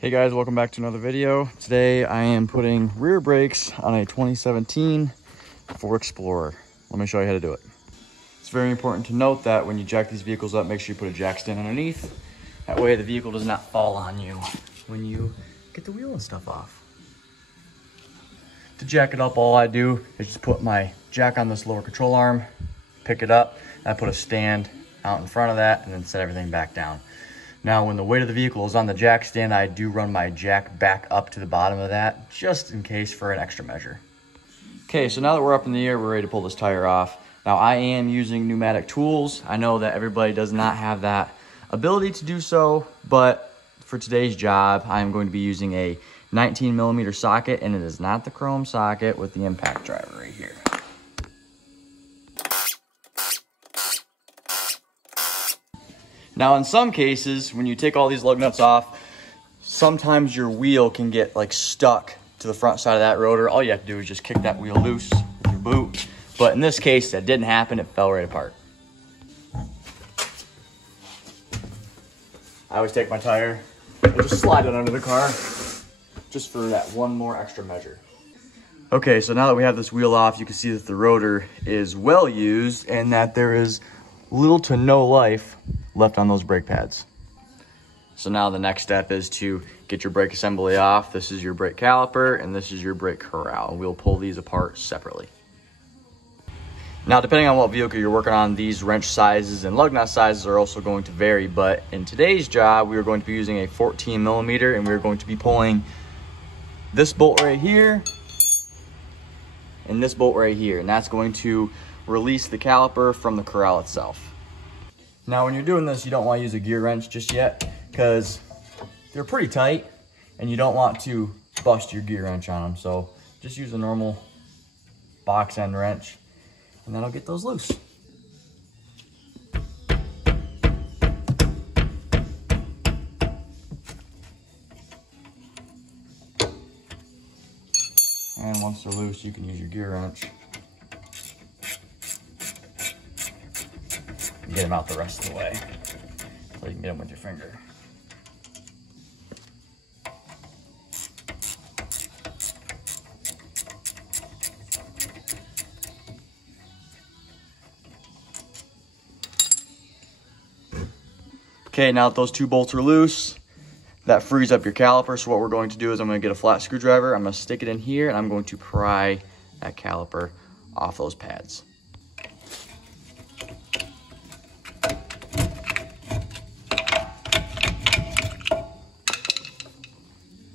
Hey guys, welcome back to another video. Today I am putting rear brakes on a 2017 Ford Explorer. Let me show you how to do it. It's very important to note that when you jack these vehicles up, make sure you put a jack stand underneath. That way the vehicle does not fall on you when you get the wheel and stuff off. To jack it up, all I do is just put my jack on this lower control arm, pick it up, and I put a stand out in front of that and then set everything back down. Now, when the weight of the vehicle is on the jack stand, I do run my jack back up to the bottom of that, just in case for an extra measure. Okay, so now that we're up in the air, we're ready to pull this tire off. Now, I am using pneumatic tools. I know that everybody does not have that ability to do so, but for today's job, I am going to be using a 19mm socket, and it is not the chrome socket with the impact driver right here. Now, in some cases, when you take all these lug nuts off, sometimes your wheel can get like stuck to the front side of that rotor. All you have to do is just kick that wheel loose with your boot. But in this case, that didn't happen. It fell right apart. I always take my tire and just slide it under the car just for that one more extra measure. Okay, so now that we have this wheel off, you can see that the rotor is well used and that there is little to no life left on those brake pads. So now the next step is to get your brake assembly off. This is your brake caliper and this is your brake corral. We'll pull these apart separately. Now, depending on what vehicle you're working on, these wrench sizes and lug nut sizes are also going to vary, but in today's job, we are going to be using a 14mm and we're going to be pulling this bolt right here and this bolt right here, and that's going to release the caliper from the corral itself. Now, when you're doing this, you don't want to use a gear wrench just yet because they're pretty tight and you don't want to bust your gear wrench on them. So just use a normal box end wrench and that'll get those loose. And once they're loose, you can use your gear wrench and get them out the rest of the way so you can get them with your finger. Okay, now that those two bolts are loose, that frees up your caliper. So what we're going to do is I'm going to get a flat screwdriver, I'm going to stick it in here, and I'm going to pry that caliper off those pads.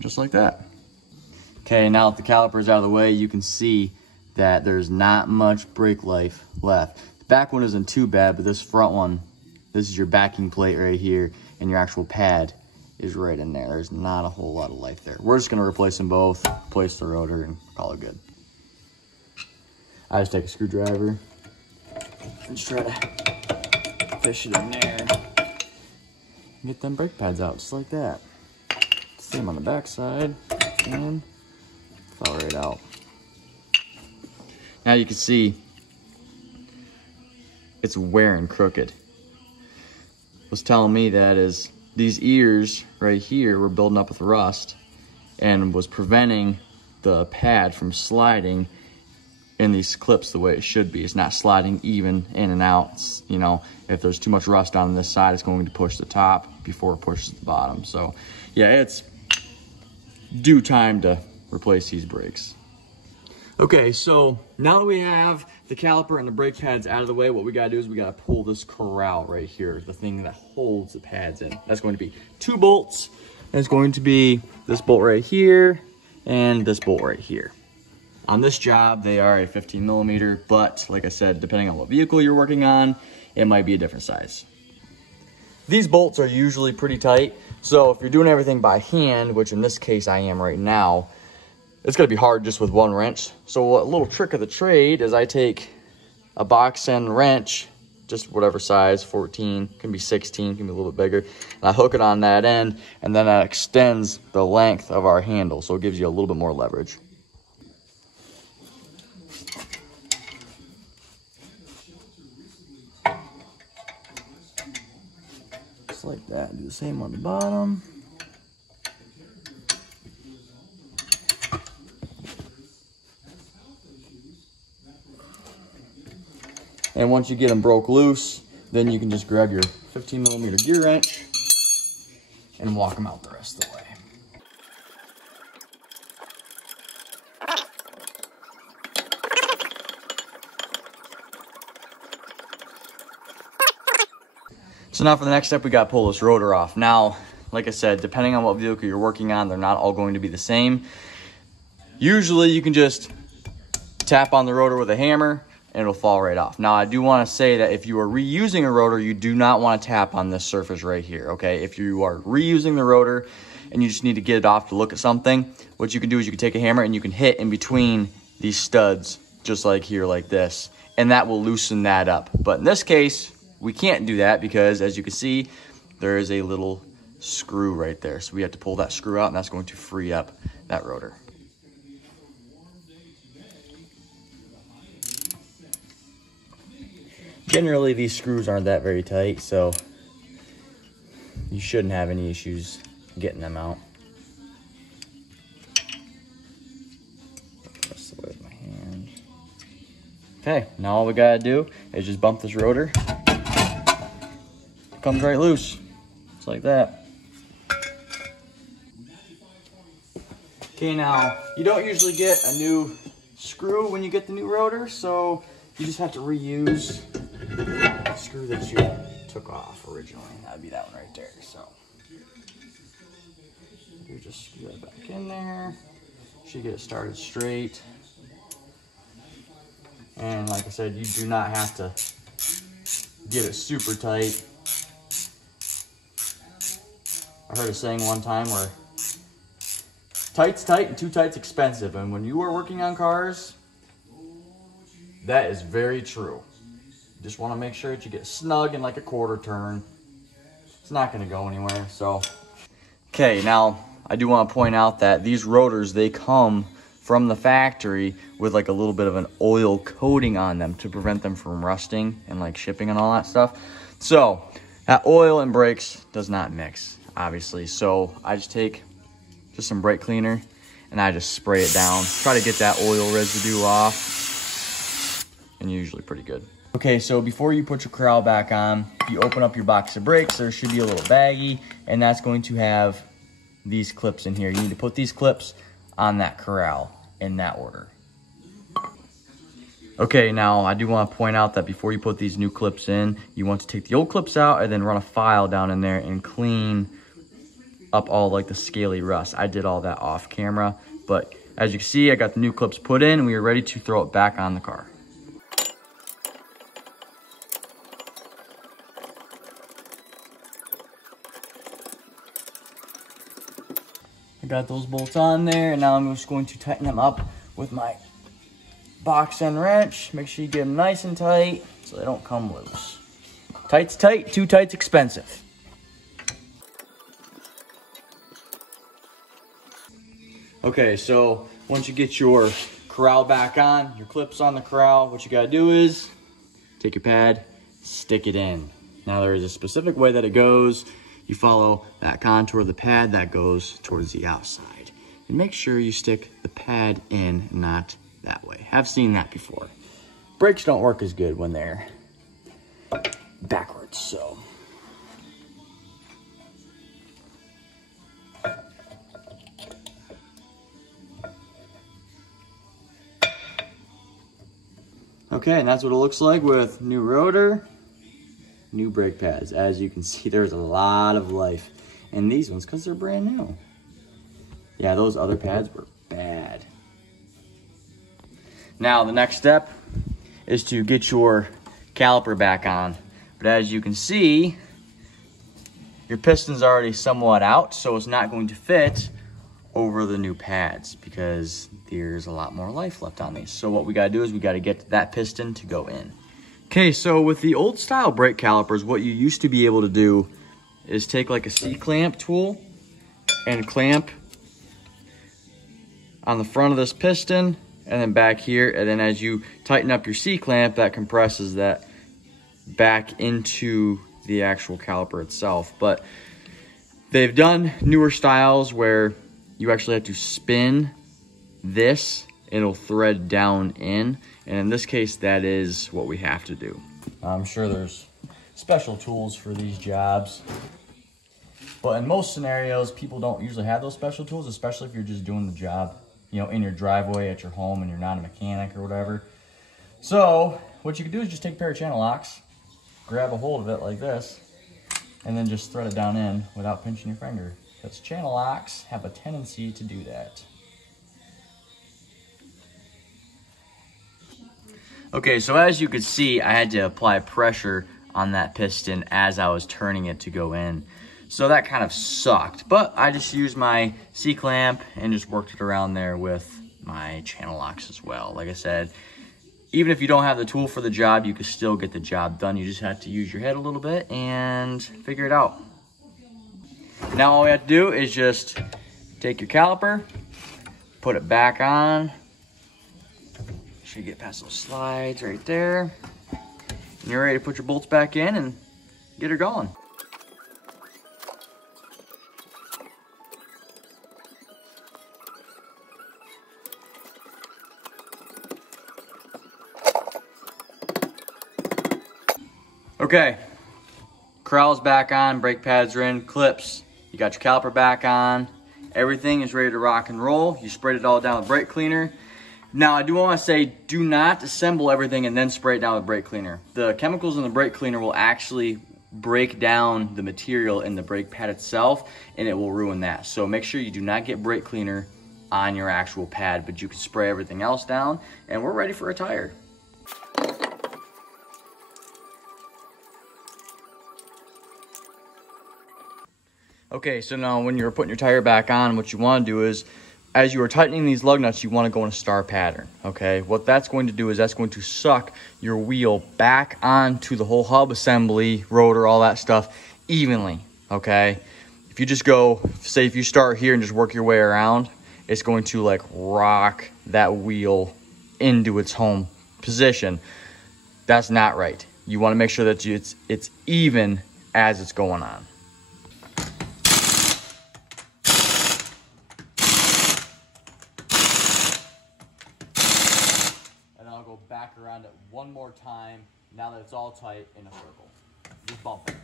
Just like that. Okay, now that the caliper is out of the way, you can see that there's not much brake life left. The back one isn't too bad, but this front one, this is your backing plate right here, and your actual pad is right in there. There's not a whole lot of life there. We're just gonna replace them both, replace the rotor, and call it good. I just take a screwdriver and just try to fish it in there. Get them brake pads out, just like that. Same on the back side, and fall right out. Now you can see it's wearing crooked. What's telling me that is these ears right here were building up with rust and was preventing the pad from sliding in these clips the way it should be. It's not sliding even in and out. It's, you know, if there's too much rust on this side, it's going to push the top before it pushes the bottom. So yeah, it's due time to replace these brakes. Okay, so now that we have the caliper and the brake pads out of the way, what we gotta do is we gotta pull this corral right here, the thing that holds the pads in. That's going to be two bolts, and it's going to be this bolt right here and this bolt right here. On this job, they are a 15mm, but like I said, depending on what vehicle you're working on, it might be a different size. These bolts are usually pretty tight, so if you're doing everything by hand, which in this case I am right now, it's gonna be hard just with one wrench. So a little trick of the trade is I take a box end wrench, just whatever size, 14, can be 16, can be a little bit bigger, and I hook it on that end, and then that extends the length of our handle, so it gives you a little bit more leverage. Just like that. Do the same on the bottom. And once you get them broke loose, then you can just grab your 15mm gear wrench and walk them out the rest of the way. So now for the next step, we got to pull this rotor off. Now, like I said, depending on what vehicle you're working on, they're not all going to be the same. Usually you can just tap on the rotor with a hammer and it'll fall right off. Now, I do want to say that if you are reusing a rotor, you do not want to tap on this surface right here, okay? If you are reusing the rotor and you just need to get it off to look at something, what you can do is you can take a hammer and you can hit in between these studs, just like here, like this, and that will loosen that up. But in this case, we can't do that because, as you can see, there is a little screw right there. So we have to pull that screw out, and that's going to free up that rotor. Generally, these screws aren't that very tight, so you shouldn't have any issues getting them out. That's the way with my hand. Okay, now all we gotta do is just bump this rotor. Comes right loose, just like that. Okay, now you don't usually get a new screw when you get the new rotor, so you just have to reuse the screw that you took off originally. That'd be that one right there. So you just screw that back in there. Should get it started straight. And like I said, you do not have to get it super tight. I heard a saying one time where tight's tight and too tight's expensive. And when you are working on cars, that is very true. You just want to make sure that you get snug in like a quarter turn. It's not going to go anywhere. So, okay, now I do want to point out that these rotors, they come from the factory with like a little bit of an oil coating on them to prevent them from rusting and like shipping and all that stuff. So that oil and brakes does not mix, obviously. So I just take just some brake cleaner and I just spray it down. Try to get that oil residue off, and you're usually pretty good. Okay, so before you put your corral back on, you open up your box of brakes. There should be a little baggie, and that's going to have these clips in here. You need to put these clips on that corral in that order. Okay, now I do want to point out that before you put these new clips in, you want to take the old clips out and then run a file down in there and clean up all like the scaly rust. I did all that off camera, but as you can see, I got the new clips put in and we are ready to throw it back on the car. I got those bolts on there, and now I'm just going to tighten them up with my box end wrench. Make sure you get them nice and tight so they don't come loose. Tight's tight, too tight's expensive. Okay, so once you get your corral back on, your clips on the corral, what you gotta do is take your pad, stick it in. Now there is a specific way that it goes. You follow that contour of the pad that goes towards the outside. And make sure you stick the pad in, not that way. I've seen that before. Brakes don't work as good when they're backwards, so. Okay, and that's what it looks like with new rotor, new brake pads. As you can see, there's a lot of life in these ones because they're brand new. Yeah, those other pads were bad. Now, the next step is to get your caliper back on. But as you can see, your piston's already somewhat out, so it's not going to fit over the new pads because there's a lot more life left on these. So what we gotta do is we gotta get that piston to go in. Okay, so with the old style brake calipers, what you used to be able to do is take like a C-clamp tool and clamp on the front of this piston and then back here, and then as you tighten up your C-clamp, that compresses that back into the actual caliper itself. But they've done newer styles where you actually have to spin this, it'll thread down in, and in this case that is what we have to do. I'm sure there's special tools for these jobs, but in most scenarios, people don't usually have those special tools, especially if you're just doing the job, you know, in your driveway at your home and you're not a mechanic or whatever. So what you can do is just take a pair of channel locks, grab a hold of it like this, and then just thread it down in without pinching your finger. Because channel locks have a tendency to do that. Okay, so as you could see, I had to apply pressure on that piston as I was turning it to go in. So that kind of sucked, but I just used my C-clamp and just worked it around there with my channel locks as well. Like I said, even if you don't have the tool for the job, you can still get the job done. You just have to use your head a little bit and figure it out. Now all we have to do is just take your caliper, put it back on. Make sure you get past those slides right there. And you're ready to put your bolts back in and get her going. Okay, corral's back on, brake pads are in, clips, you got your caliper back on, everything is ready to rock and roll. You sprayed it all down with brake cleaner. Now I do want to say, do not assemble everything and then spray it down with brake cleaner. The chemicals in the brake cleaner will actually break down the material in the brake pad itself and it will ruin that. So make sure you do not get brake cleaner on your actual pad, but you can spray everything else down and we're ready for a tire. Okay, so now when you're putting your tire back on, what you want to do is, as you are tightening these lug nuts, you want to go in a star pattern, okay? What that's going to do is that's going to suck your wheel back onto the whole hub assembly, rotor, all that stuff evenly, okay? If you just go, say if you start here and just work your way around, it's going to like rock that wheel into its home position. That's not right. You want to make sure that it's even as it's going on. Back around it one more time now that it's all tight in a circle. Just bump it.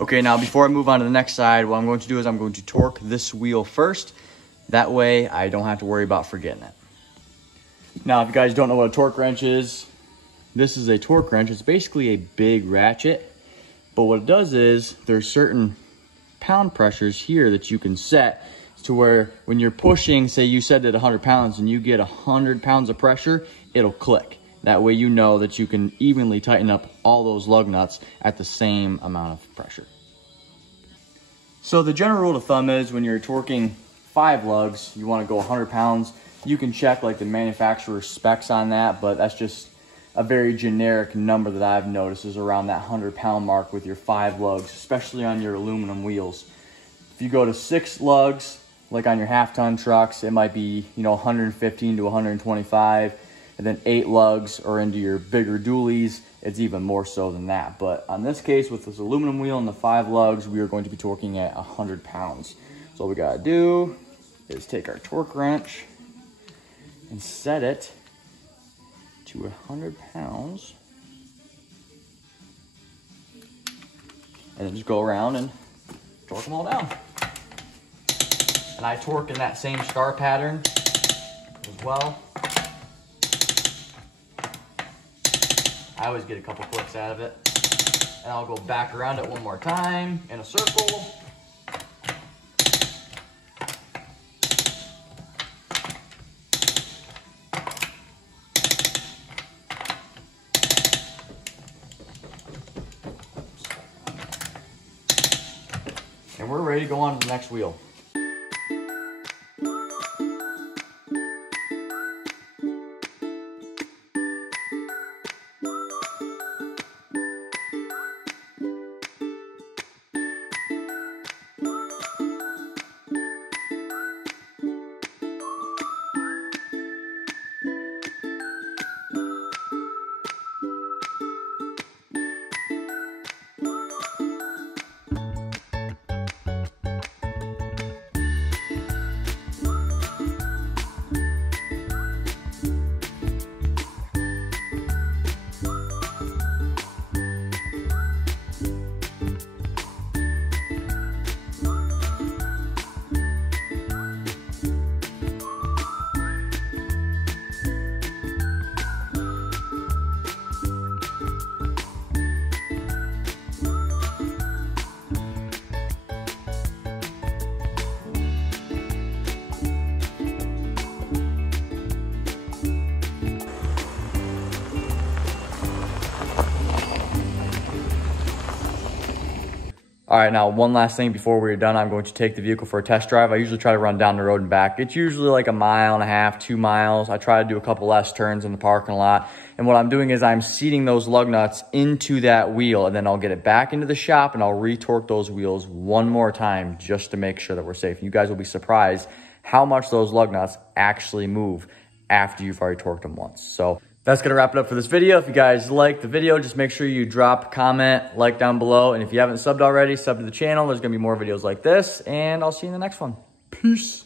Okay, now before I move on to the next side, what I'm going to do is I'm going to torque this wheel first. That way I don't have to worry about forgetting it. Now, if you guys don't know what a torque wrench is, this is a torque wrench. It's basically a big ratchet, but what it does is there's certain pound pressures here that you can set to where when you're pushing, say you set it at 100 pounds and you get 100 pounds of pressure, it'll click. That way you know that you can evenly tighten up all those lug nuts at the same amount of pressure. So the general rule of thumb is when you're torquing 5 lugs, you want to go 100 pounds. You can check like the manufacturer's specs on that, but that's just a very generic number that I've noticed is around that 100-pound mark with your 5 lugs, especially on your aluminum wheels. If you go to 6 lugs, like on your half-ton trucks, it might be, 115 to 125. And then 8 lugs or into your bigger dualies, it's even more so than that. But on this case, with this aluminum wheel and the 5 lugs, we are going to be torquing at 100 pounds. So all we gotta do is take our torque wrench and set it to 100 pounds. And then just go around and torque them all down. And I torque in that same star pattern as well. I always get a couple clicks out of it. And I'll go back around it one more time in a circle. And we're ready to go on to the next wheel. All right, now one last thing before we're done, I'm going to take the vehicle for a test drive. I usually try to run down the road and back. It's usually like 1.5 miles, 2 miles. I try to do a couple less turns in the parking lot. And what I'm doing is I'm seating those lug nuts into that wheel, and then I'll get it back into the shop and I'll retorque those wheels one more time just to make sure that we're safe. You guys will be surprised how much those lug nuts actually move after you've already torqued them once. So that's gonna wrap it up for this video. If you guys like the video, just make sure you drop, comment, like down below. And if you haven't subbed already, sub to the channel. There's gonna be more videos like this, and I'll see you in the next one. Peace.